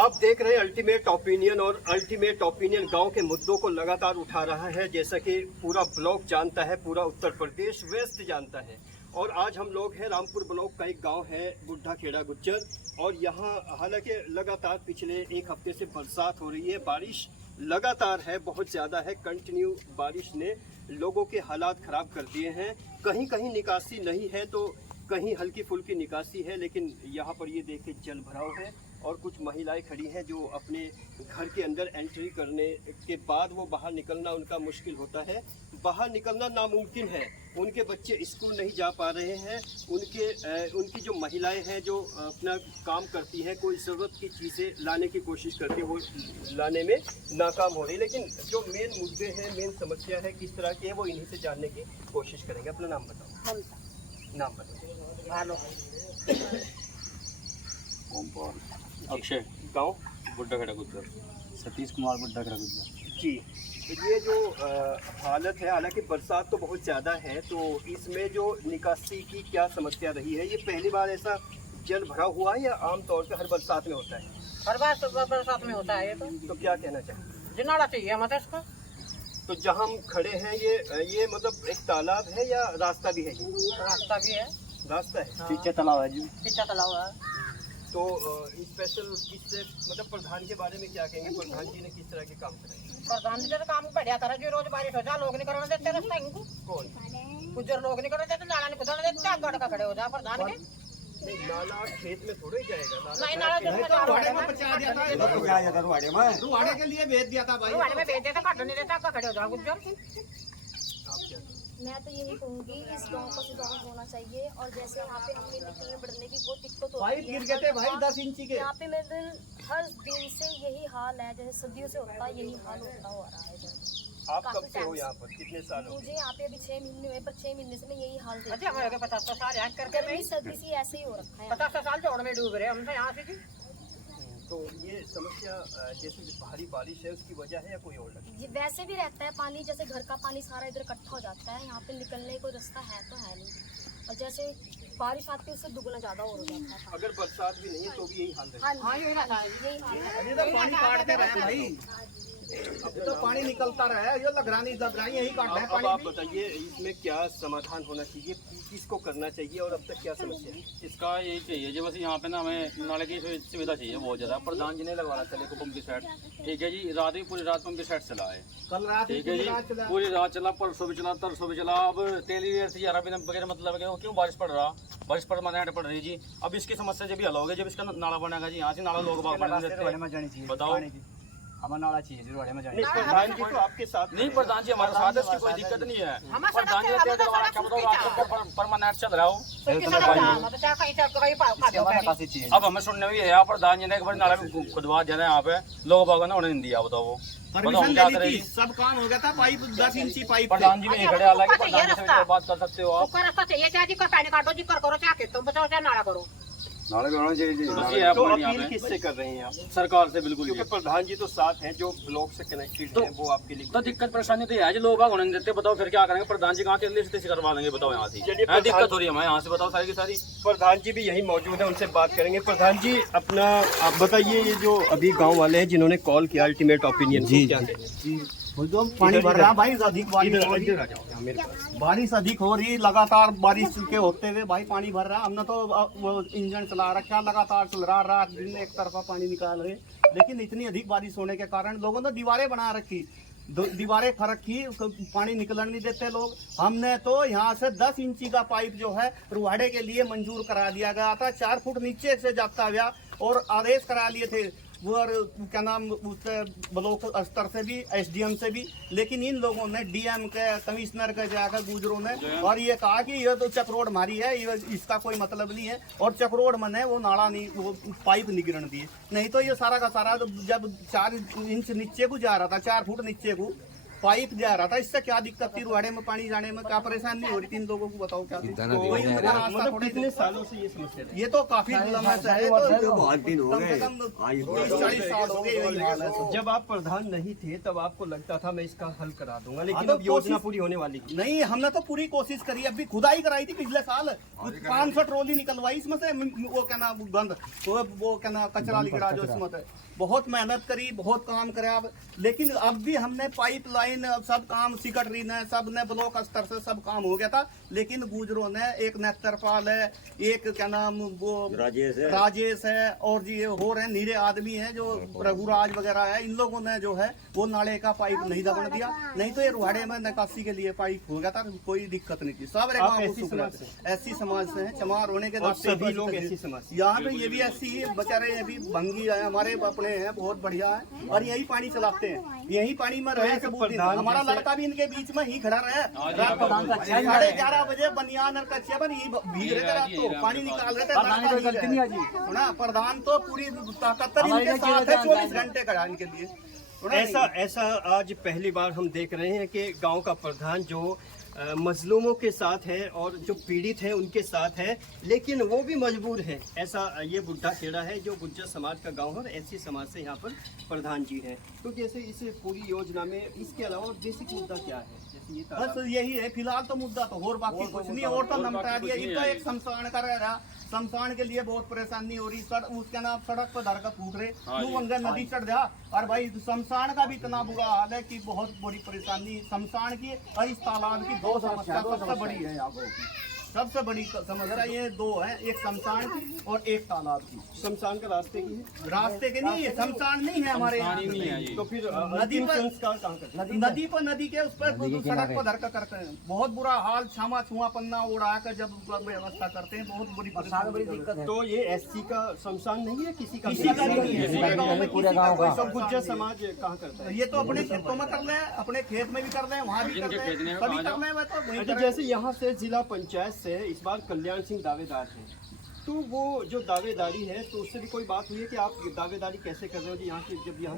आप देख रहे हैं अल्टीमेट ओपिनियन, और अल्टीमेट ओपिनियन गांव के मुद्दों को लगातार उठा रहा है। जैसा कि पूरा ब्लॉक जानता है, पूरा उत्तर प्रदेश वेस्ट जानता है। और आज हम लोग हैं रामपुर ब्लॉक का एक गांव है बुढ़ा खेड़ा गुज्जर, और यहाँ हालांकि लगातार पिछले एक हफ्ते से बरसात हो रही है, बारिश लगातार है, बहुत ज़्यादा है। कंटिन्यू बारिश ने लोगों के हालात ख़राब कर दिए हैं। कहीं कहीं निकासी नहीं है तो कहीं हल्की फुल्की निकासी है, लेकिन यहाँ पर ये देखिए जल भराव है। और कुछ महिलाएं खड़ी हैं जो अपने घर के अंदर एंट्री करने के बाद वो बाहर निकलना उनका मुश्किल होता है, बाहर निकलना नामुमकिन है। उनके बच्चे स्कूल नहीं जा पा रहे हैं, उनकी जो महिलाएं हैं जो अपना काम करती हैं, कोई ज़रूरत की चीज़ें लाने की कोशिश करती है, वो लाने में नाकाम हो रही। लेकिन जो मेन मुद्दे हैं, मेन समस्या है किस तरह की है, वो इन्हीं से जानने की कोशिश करेंगे। अपना नाम बताओ। नाम बताओ। अक्षय, गाँव बुढ़ा खेड़ा गुज्जर। सतीश कुमार, बुढ़ा खेड़ा गुज्जर जी। तो ये जो हालत है, हालांकि बरसात तो बहुत ज़्यादा है, तो इसमें जो निकासी की क्या समस्या रही है? ये पहली बार ऐसा जल भरा हुआ है या आम तौर पे हर बरसात में होता है? हर बार बरसात में होता है ये तो क्या कहना चाहिए? जिनाड़ा चाहिए मतलब इसको। तो जहाँ हम खड़े हैं ये मतलब एक तालाब है या रास्ता भी है? ये रास्ता भी है, रास्ता है। पीछे तालाब है जी। पीछे तालाब है। तो स्पेशल किससे मतलब प्रधान के बारे में क्या कहेंगे? प्रधान जी ने किस तरह के काम करे? प्रधान जी ने काम बढ़िया करा जो रोज बारिश हो जा, लोग नहीं करने देते रास्ता इनको। कौन? गुज्जर लोग नहीं करने देते, नाला नहीं खुदाने देते, गड़ का खड़े हो जा प्रधान के। नहीं, नाला खेत में थोड़े जाएगा। नहीं, नाला जब में रुआड़े में पहुंचा दिया था, रुआड़े के लिए भेज दिया था भाई। रुआड़े में भेज देते, काट नहीं देता, खड़े हो जा गुज्जर। आप क्या? मैं तो यही कहूँगी इस गांव का सुधार होना चाहिए। और जैसे यहाँ पे हमें निकलने बढ़ने की बहुत दिक्कत होती है, गिर गए थे भाई 10 इंची के। यहाँ पे मेरे हर दिन से यही हाल है, जैसे सदियों से होता है यही हाल होता हो रहा है इधर। आप काफी कब से हो टाइम यहाँ पर? कितने साल हो? मुझे यहाँ पे अभी 6 महीने हुए, पर 6 महीने से मैं यही हाल देखती अच्छा हमारे 50 साल याद करके गर्मी सर्दी सी ऐसे ही हो रखा है। 50 साल जोड़ में डूब रहे हम तो यहाँ से जी। तो ये समस्या जैसे भारी बारिश है उसकी वजह है या कोई और लगे? ये वैसे भी रहता है पानी, जैसे घर का पानी सारा इधर इकट्ठा हो जाता है, यहाँ पे निकलने का रास्ता है तो है नहीं। और जैसे बारिश आती है उससे दुगना ज्यादा और हो जाता है। अगर बरसात भी नहीं है तो भी यही हाल हाँ रहेगा। जी, यही रहता है। यही हाल है। अभी तो पानी काटते रहे भाई, अभी तो पानी निकलता रहा है। ये लगरानी यही काट रहे हैं अब पानी आप भी। बताइए इसमें क्या समाधान होना चाहिए, किसको करना चाहिए और अब तक क्या समस्या है? इसका यही चाहिए जी, बस यहाँ पे ना हमें नाले की सुविधा चाहिए बहुत ज़्यादा। प्रधान जी ने लगवाना चले को पंप की सेट, ठीक है जी। रात भी पूरी रात पंप की सेट चला है, कल रात ठीक है जी। पूरी रात चला, परसों भी चला, तरसों भी चला। अब तेली वेर से 11 दिन वगैरह मतलब क्यों बारिश पड़ रहा, बारिश परमानेंट पड़ रही जी। अब इसकी समस्या जब भी हल होगी जब इसका नाला बनेगा जी। यहाँ से नाला लोग बाग बना देते हैं। बताओ, हमारा नाला चाहिए जी, रुआड़े में नहीं, प्रधान जी तो आपके साथ नहीं प्रधान जी हमारे साथ है, इसकी कोई दिक्कत नहीं है। हमारे प्रधान जी साथ ने करवाना क्या बताओ, परमानेंट चल रहा हो। अब हमें सुनने में है प्रधान जी ने एक बार नाला भी खुदवा दिया यहाँ पे, लोग बागों ने उन्हें दिया। बताओ वो बताओ हम क्या करें? सब काम हो गया था, पाइप 10 इंची पाइप। प्रधान जी में खड़े, हालांकि प्रधान जी से बात कर सकते हो आप। रास्ता चाहिए, चाहे जी कर पैन काटो जी, कर करो चाहे तुम बचाओ चाहे नाला करो। नाला भी होना चाहिए जी। तो अपील किससे कर रहे हैं आप? सरकार से बिल्कुल, क्योंकि प्रधान जी तो साथ हैं, जो ब्लॉक से कनेक्टेड है, वो आपके लिए तो दिक्कत परेशानी तो है जी, लोग बाग होने नहीं देते। बताओ फिर क्या करेंगे? प्रधान जी कहाँ से करवा लेंगे? बताओ यहाँ से चलिए, है दिक्कत हो रही है हमें यहाँ से। बताओ सारी की सारी। प्रधान जी भी यही मौजूद है, उनसे बात करेंगे। प्रधान जी अपना आप बताइए, ये जो अभी गांव वाले हैं जिन्होंने कॉल किया अल्टीमेट ओपिनियन, जी क्या जो पानी भर रहा भाई, अधिक बारिश हो रही, इधर आ जाओ यहाँ मेरे पास। बारिश अधिक हो रही, लगातार बारिश के होते हुए भाई पानी भर रहा। हमने तो वो इंजन चला रखा, लगातार चल रहा, रात दिन एक तरफा पानी निकाल रहे। लेकिन इतनी अधिक बारिश होने के कारण लोगों ने दीवारें बना रखी, दीवारें खा रखी, पानी निकलने नहीं देते लोग। हमने तो यहाँ से 10 इंची का पाइप जो है रुआड़े के लिए मंजूर करा दिया गया था, 4 फुट नीचे से जाता गया, और आदेश करा लिए थे वो क्या नाम उससे ब्लॉक स्तर से भी, एसडीएम से भी। लेकिन इन लोगों ने डीएम के, कमिश्नर के जाकर गुजरों ने और ये कहा कि ये तो चक्रोड मारी है, ये इसका कोई मतलब नहीं है। और चक्रोड मने वो नाला नहीं, वो पाइप नहीं गिरन दिए, नहीं तो ये सारा का सारा जब 4 इंच नीचे को जा रहा था, 4 फुट नीचे को, पाइप जा रहा था, इससे क्या दिक्कत थी? रुहाड़े में पानी जाने में क्या परेशानी हो रही थी इन लोगों को? बताओ क्या थी? तो कोई उनका रास्ता मतलब थोड़ी कितने सालों से ये समस्या है? ये तो काफी लंबा से है, तो बहुत दिन हो गए, 30-40 साल हो गए यही हाल है। जब आप प्रधान नहीं थे तब आपको लगता था मैं इसका हल करा दूंगा, लेकिन तो अब योजना कोशिश- पूरी होने वाली है। नहीं, हमने तो पूरी कोशिश करी, अभी खुदाई कराई थी पिछले साल, 500 ट्रॉली निकलवाई इसमें से, वो क्या ना गंद, वो क्या ना कचरा निकला जो इसमें से। बहुत मेहनत करी, बहुत काम कराया, लेकिन अब भी हमने पाइप लाइन सब काम सिकटरी ने सब ने ब्लॉक स्तर से सब काम हो गया था, लेकिन गुजरों ने, एक नेत्रपाल है, एक क्या नाम वो राजेश है, और जी ये हो रहे नीरे आदमी है जो रघुराज वगैरह है, इन लोगों ने जो है वो नाले का पाइप नहीं दबा दिया, नहीं तो ये रुहाड़े में निकासी के लिए पाइप हो गया था, कोई दिक्कत नहीं थी। सब ऐसी समाज से है, चमार होने के नाते सभी लोग ऐसी समाज से। यहाँ पे ये भी ऐसी बेचारे अभी भंगी है, हमारे अपने हैं, बहुत बढ़िया है, और यही पानी चलाते हैं, यही पानी में रहे सबूत दिन। हमारा लड़का भी इनके बीच में ही खड़ा रहे, रात को 11:30 बजे बनियान और कच्चे पर ही भीग रहे थे, रात को पानी निकाल रहे थे। सुना, प्रधान तो पूरी ताकत इनके साथ है, 24 घंटे खड़ा इनके लिए। ऐसा आज पहली बार हम देख रहे हैं कि गांव का प्रधान जो मजलूमों के साथ है और जो पीड़ित है उनके साथ है, लेकिन वो भी मजबूर है। ऐसा ये बुढ़ा खेड़ा है जो गुज्जर समाज का गांव है और ऐसी समाज से यहाँ पर प्रधान जी है। तो जैसे इस पूरी योजना में इसके अलावा बेसिक मुद्दा क्या है? जैसे ये बस यही है फिलहाल तो मुद्दा, तो और बाकी कुछ नहीं, और तो नमटा दिया। इनका एक शमशान का रह रहा, शमशान के लिए बहुत परेशानी हो रही, उसके नाम सड़क पर धर का फूक रहे, तू अंदर नदी चढ़ जा। और भाई शमशान का भी इतना बुरा हाल है कि बहुत बड़ी परेशानी शमशान की और इस तालाब की, दो समस्या सबसे बड़ी है यहाँ पर। सबसे बड़ी समस्या ये दो है, एक शमशान की और एक तालाब की। शमशान का रास्ते की है? रास्ते के नहीं है, शमशान नहीं है हमारे यहाँ। तो फिर नदी पर संस्कार कहाँ करते हैं? नदी के उस पर सड़क पर धरका करते हैं। बहुत बुरा हाल, क्षमा छुआ पन्ना उड़ा कर जब व्यवस्था करते हैं, बहुत बुरी दिक्कत है। तो ये एससी का शमशान नहीं है, किसी का किसी का नहीं है, पूरे गांव में किसी का कोई सब गुज्जर समाज कहाँ करता है? ये तो अपने खेतों में कर ले, अपने खेत में भी कर ले, वहाँ भी कर ले, सभी कर ले। तो वहीं अच्छा, जैसे यहाँ से जिला पंचायत से इस बार कल्याण सिंह दावेदार हैं, तो वो जो दावेदारी है तो उससे भी कोई बात हुई है कि आप दावेदारी कैसे कर रहे हो जी यहाँ की? जब यहाँ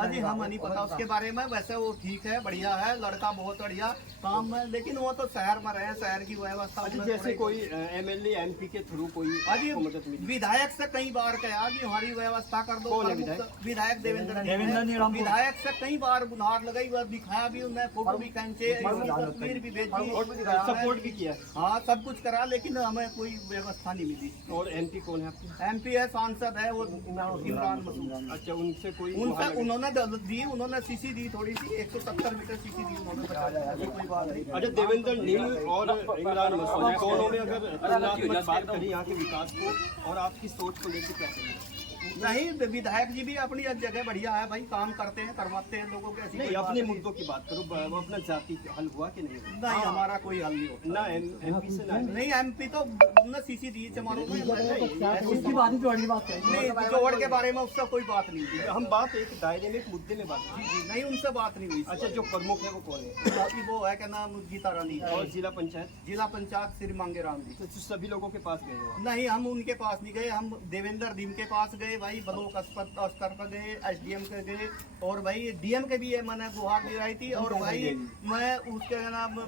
अजी हम नहीं पता उसके बारे में, वैसे वो ठीक है, बढ़िया है, लड़का बहुत बढ़िया काम में, लेकिन वो तो शहर में रहे, शहर की व्यवस्था। जैसे कोई एमएलए एमपी के थ्रू कोई मदद मिली? विधायक से कई बार कहा कि हमारी व्यवस्था कर दो। विधायक देवेंद्र विधायक से कई बार गुहार लगाई, वह दिखाया भी, उन्हें फोटो भी खींचे, तस्वीर भी भेजी, सपोर्ट भी किया। हाँ सब कुछ करा, लेकिन हमें कोई व्यवस्था नहीं मिली। और एमपी कौन है आपके? एमपी है, सांसद है वो इमरान मसूद। अच्छा, उनसे कोई उन्होंने दी, उन्होंने सीसी दी थोड़ी सी, 170 मीटर सीसी दी उन्होंने। कोई बात नहीं। अच्छा, देवेंद्र नील और इमरान मसूद दोनों ने अगर तुलनात्मक बात करी यहाँ के विकास को और आपकी सोच को लेकर क्या करें? नहीं, विधायक जी भी अपनी जगह बढ़िया है भाई, काम करते हैं, करवाते हैं लोगों के। नहीं, अपने मुद्दों की बात करो, वो अपना जाति हल हुआ कि नहीं? नहीं, हमारा कोई हल नहीं होता। ना एमपी से नहीं, एमपी तो सीसी दी चमारों में, उसकी बात नहीं, जोड़ के बारे में उससे कोई बात नहीं हुई। हम बात एक दायरे में, एक मुद्दे में बात की। नहीं, उनसे बात नहीं हुई। अच्छा, जो प्रमुख है वो कौन है? बाकी वो है क्या नाम, गीता रानी। और जिला पंचायत? जिला पंचायत श्री मांगे राम जी। तो सभी लोगों के पास गए हो? नहीं, हम उनके पास नहीं गए, हम देवेंद्र दीम के पास गए भाई, ब्लॉक स्तर पर गए, एसडीएम के गए, और भाई डीएम के भी मैंने गुहार दी थी, और भाई मैं उसके नाम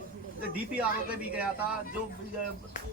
डीपीआरओ के भी गया था, जो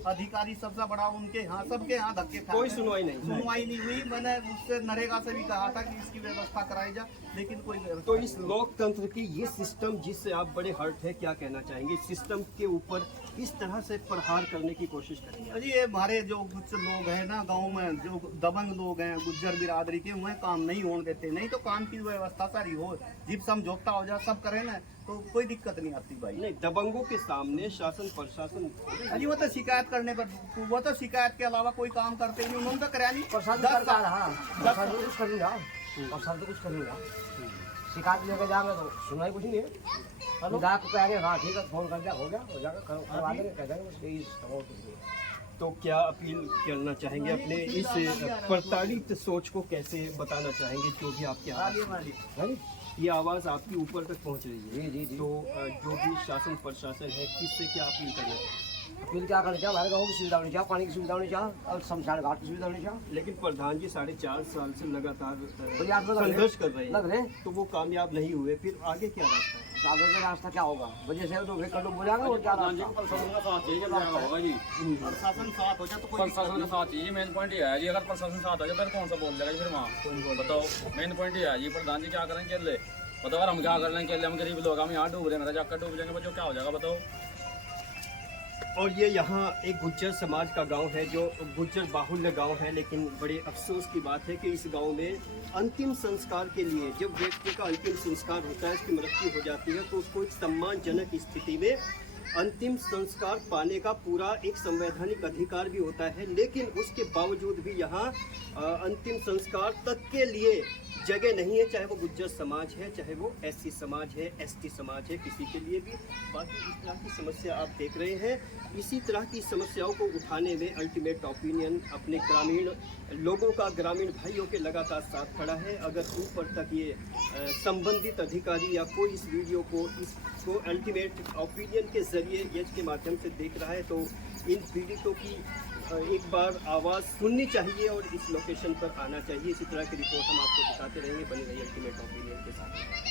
अधिकारी सबसे बड़ा उनके यहाँ, सबके यहाँ धक्के खाए। कोई सुनवाई नहीं हुई। मैंने उससे नरेगा से भी कहा था कि इसकी व्यवस्था कराई जा, लेकिन कोई तो इस लोकतंत्र की ये सिस्टम जिससे आप बड़े हर्ट है, क्या कहना चाहेंगे? सिस्टम के ऊपर इस तरह से प्रहार करने की कोशिश करेंगे? अजी ये हमारे जो कुछ लोग हैं ना गांव में, जो दबंग लोग हैं, गुज्जर बिरादरी के, उन्हें काम नहीं होने देते। नहीं तो काम की व्यवस्था सारी हो, जिप समझौता हो जाए, सब करें ना, तो कोई दिक्कत नहीं आती भाई। नहीं, दबंगों के सामने शासन प्रशासन अजी वो तो शिकायत करने पर, वो तो शिकायत के अलावा कोई काम करते नहीं, उन्होंने तो कराया नहीं। शिकायत लेके जाएंगे तो सुनाई कुछ नहीं है। विधायक को कहेंगे हाँ ठीक है, फोन कर दिया, हो गया करवा देंगे, कह देंगे। तो क्या अपील करना चाहेंगे अपने इस प्रताड़ित सोच को, कैसे बताना चाहेंगे? जो भी आपके आवाज, ये आवाज़ आपकी ऊपर तक पहुंच रही है, जी। तो जो भी शासन प्रशासन है, किससे क्या अपील करना चाहिए? फिर क्या करना चाहिए, हमारे गाँव की सुविधा होनी चाहिए, पानी की सुविधा होनी चाहिए और शमशान घाट की सुविधा होनी चाहिए। लेकिन प्रधान जी 4.5 साल से लगातार भैया आप लोग संघर्ष कर रहे लग रहे हैं, तो वो कामयाब नहीं हुए, फिर आगे क्या रास्ता है? आगे का रास्ता क्या होगा, वजह से तो फिर कटो बोलेंगे और क्या प्रधान जी रास्ता। को प्रशासन का साथ चाहिए, जब जाएगा होगा जी। प्रशासन साथ हो जाए तो कोई प्रशासन का साथ चाहिए, मेन पॉइंट ये है जी। अगर प्रशासन साथ आ जाए फिर कौन सा बोल जाएगा जी, फिर वहाँ बताओ। मेन पॉइंट ये है जी, प्रधान जी क्या करेंगे अकेले, बताओ अगर हम क्या कर लेंगे अकेले, हम गरीब लोग, हम यहाँ डूब रहे हैं, जाकर डूब जाएंगे बच्चों, क्या हो जाएगा बताओ। और ये यहाँ एक गुज्जर समाज का गांव है, जो गुज्जर बाहुल्य गांव है, लेकिन बड़े अफसोस की बात है कि इस गांव में अंतिम संस्कार के लिए, जब व्यक्ति का अंतिम संस्कार होता है, उसकी मृत्यु हो जाती है, तो उसको एक सम्मानजनक स्थिति में अंतिम संस्कार पाने का पूरा एक संवैधानिक अधिकार भी होता है, लेकिन उसके बावजूद भी यहाँ अंतिम संस्कार तक के लिए जगह नहीं है, चाहे वो गुज्जर समाज है, चाहे वो एससी समाज है, एसटी समाज है, किसी के लिए भी। बाकी इस तरह की समस्या आप देख रहे हैं। इसी तरह की समस्याओं को उठाने में अल्टीमेट ओपिनियन अपने ग्रामीण लोगों का, ग्रामीण भाइयों के लगातार साथ खड़ा है। अगर ऊपर तक ये संबंधित अधिकारी या कोई इस वीडियो को, इसको अल्टीमेट ओपिनियन के जरिए यज के माध्यम से देख रहा है, तो इन पीड़ितों की एक बार आवाज़ सुननी चाहिए और इस लोकेशन पर आना चाहिए। इसी तरह की रिपोर्ट हम आपको दिखाते रहेंगे। बने रहिए अल्टीमेट ओपिनियन के साथ।